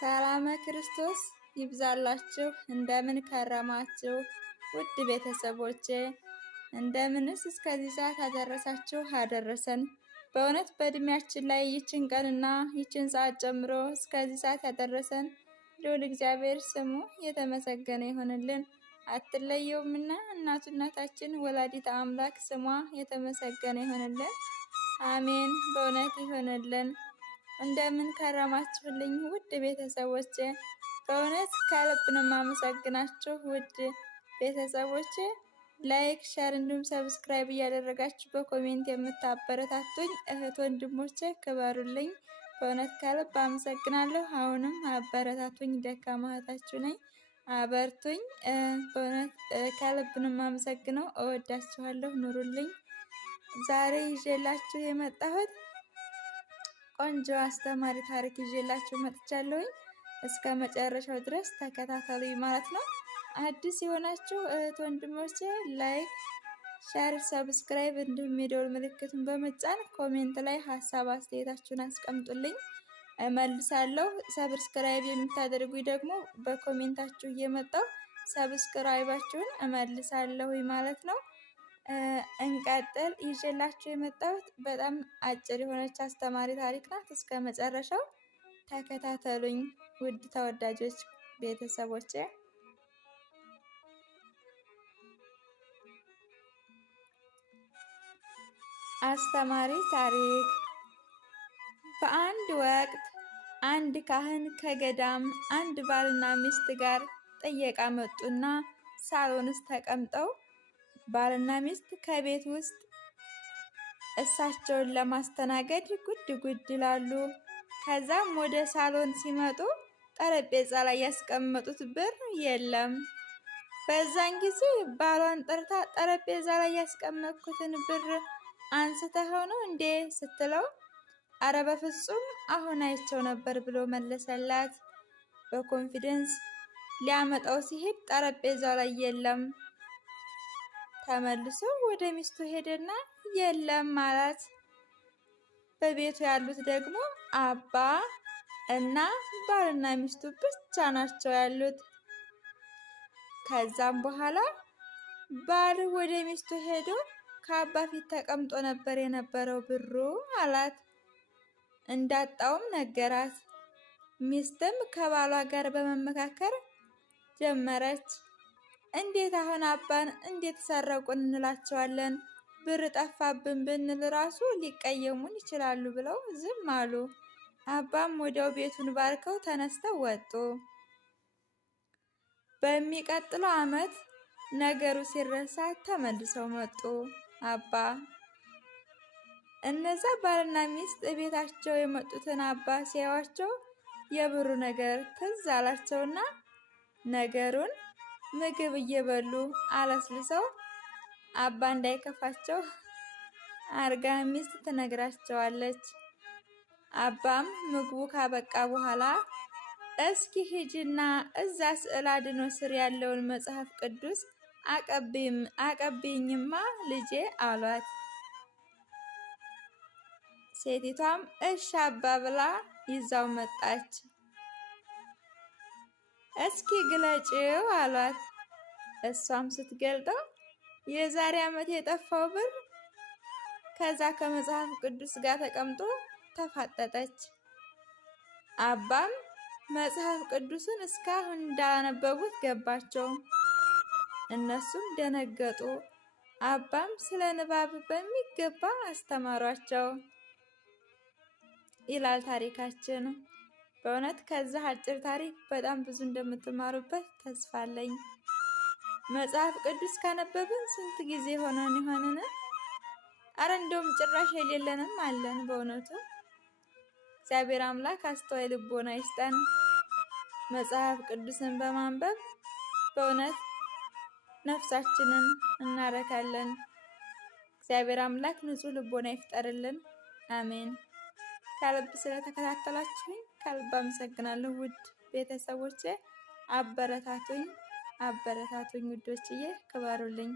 ሰላመ ክርስቶስ ይብዛላችሁ። እንደምን ከረማችሁ ውድ ቤተሰቦቼ? እንደምንስ እስከዚህ ሰዓት አደረሳችሁ አደረሰን። በእውነት በእድሜያችን ላይ ይችን ቀንና ይችን ሰዓት ጨምሮ እስከዚህ ሰዓት ያደረሰን ልዑል እግዚአብሔር ስሙ የተመሰገነ ይሆንልን። አትለየውምና እናታችን ወላዲተ አምላክ ስሟ የተመሰገነ ይሆንልን። አሜን። በእውነት ይሆንልን። እንደምን ከረማችሁልኝ ውድ ቤተሰቦቼ? በእውነት ከልብ ነው የማመሰግናችሁ ውድ ቤተሰቦቼ። ላይክ፣ ሼር እንዲሁም ሰብስክራይብ እያደረጋችሁ በኮሜንት የምታበረታቱኝ እህት ወንድሞቼ ክበሩልኝ። በእውነት ከልብ አመሰግናለሁ። አሁንም አበረታቱኝ። ደካማ እህታችሁ ነኝ። አበርቱኝ። በእውነት ከልብ ነው የማመሰግነው። እወዳችኋለሁ። ኑሩልኝ። ዛሬ ይዤላችሁ የመጣሁት ቆንጆ አስተማሪ ታሪክ ይዤላችሁ መጥቻለሁኝ። እስከ መጨረሻው ድረስ ተከታተሉኝ ማለት ነው። አዲስ የሆናችሁ እህት ወንድሞቼ ላይክ፣ ሼር፣ ሰብስክራይብ እንዲሁም የደወል ምልክቱን በመጫን ኮሜንት ላይ ሀሳብ አስተያየታችሁን አስቀምጡልኝ፣ እመልሳለሁ። ሰብስክራይብ የምታደርጉኝ ደግሞ በኮሜንታችሁ እየመጣው ሰብስክራይባችሁን እመልሳለሁ ማለት ነው። እንቀጥል። ይዤላችሁ የመጣሁት በጣም አጭር የሆነች አስተማሪ ታሪክ ናት። እስከ መጨረሻው ተከታተሉኝ ውድ ተወዳጆች ቤተሰቦቼ። አስተማሪ ታሪክ። በአንድ ወቅት አንድ ካህን ከገዳም አንድ ባልና ሚስት ጋር ጥየቃ መጡና ሳሎን ውስጥ ተቀምጠው ባልና ሚስት ከቤት ውስጥ እሳቸውን ለማስተናገድ ጉድ ጉድ ይላሉ። ከዛም ወደ ሳሎን ሲመጡ ጠረጴዛ ላይ ያስቀመጡት ብር የለም። በዛን ጊዜ ባሏን ጠርታ ጠረጴዛ ላይ ያስቀመጥኩትን ብር አንስተኸው ነው እንዴ ስትለው፣ አረ በፍጹም አሁን አይቸው ነበር ብሎ መለሰላት። በኮንፊደንስ ሊያመጣው ሲሄድ ጠረጴዛው ላይ የለም። ተመልሶ ወደ ሚስቱ ሄደና የለም አላት። በቤቱ ያሉት ደግሞ አባ እና ባልና ሚስቱ ብቻ ናቸው ያሉት። ከዛም በኋላ ባል ወደ ሚስቱ ሄዶ ከአባ ፊት ተቀምጦ ነበር የነበረው ብሩ አላት። እንዳጣውም ነገራት። ሚስትም ከባሏ ጋር በመመካከር ጀመረች። እንዴት አሁን አባን እንዴት ሰረቁን እንላቸዋለን? ብር ጠፋብን ብንል ራሱ ሊቀየሙን ይችላሉ ብለው ዝም አሉ። አባም ወዲያው ቤቱን ባርከው ተነስተው ወጡ። በሚቀጥለው ዓመት ነገሩ ሲረሳ ተመልሰው መጡ። አባ እነዛ ባልና ሚስት ቤታቸው የመጡትን አባ ሲያዩአቸው የብሩ ነገር ትዝ አላቸውና ነገሩን ምግብ እየበሉ አለስልሰው አባ እንዳይከፋቸው አርጋ ሚስት ትነግራቸዋለች። አባም ምግቡ ካበቃ በኋላ እስኪ ሂጂና እዛ ስዕል አድኖ ስር ያለውን መጽሐፍ ቅዱስ አቀብኝማ ልጄ አሏት። ሴቲቷም እሺ አባ ብላ ይዛው መጣች። እስኪ ግለጪው አሏት። እሷም ስትገልጠው የዛሬ ዓመት የጠፋው ብር ከዛ ከመጽሐፍ ቅዱስ ጋር ተቀምጦ ተፋጠጠች። አባም መጽሐፍ ቅዱስን እስካሁን እንዳነበቡት ገባቸው። እነሱም ደነገጡ። አባም ስለ ንባብ በሚገባ አስተማሯቸው ይላል ታሪካችን። በእውነት ከዚህ አጭር ታሪክ በጣም ብዙ እንደምትማሩበት ተስፋ አለኝ። መጽሐፍ ቅዱስ ካነበብን ስንት ጊዜ ሆነን ይሆንን? አረ እንደውም ጭራሽ የሌለንም አለን። በእውነቱ እግዚአብሔር አምላክ አስተዋይ ልቦና ይስጠን። መጽሐፍ ቅዱስን በማንበብ በእውነት ነፍሳችንን እናረካለን። እግዚአብሔር አምላክ ንጹህ ልቦና ይፍጠርልን። አሜን። ከልብ ስለተከታተላችሁኝ ከልብ አመሰግናለሁ ውድ ቤተሰቦቼ። አበረታቱኝ ውዶችዬ፣ ክበሩልኝ።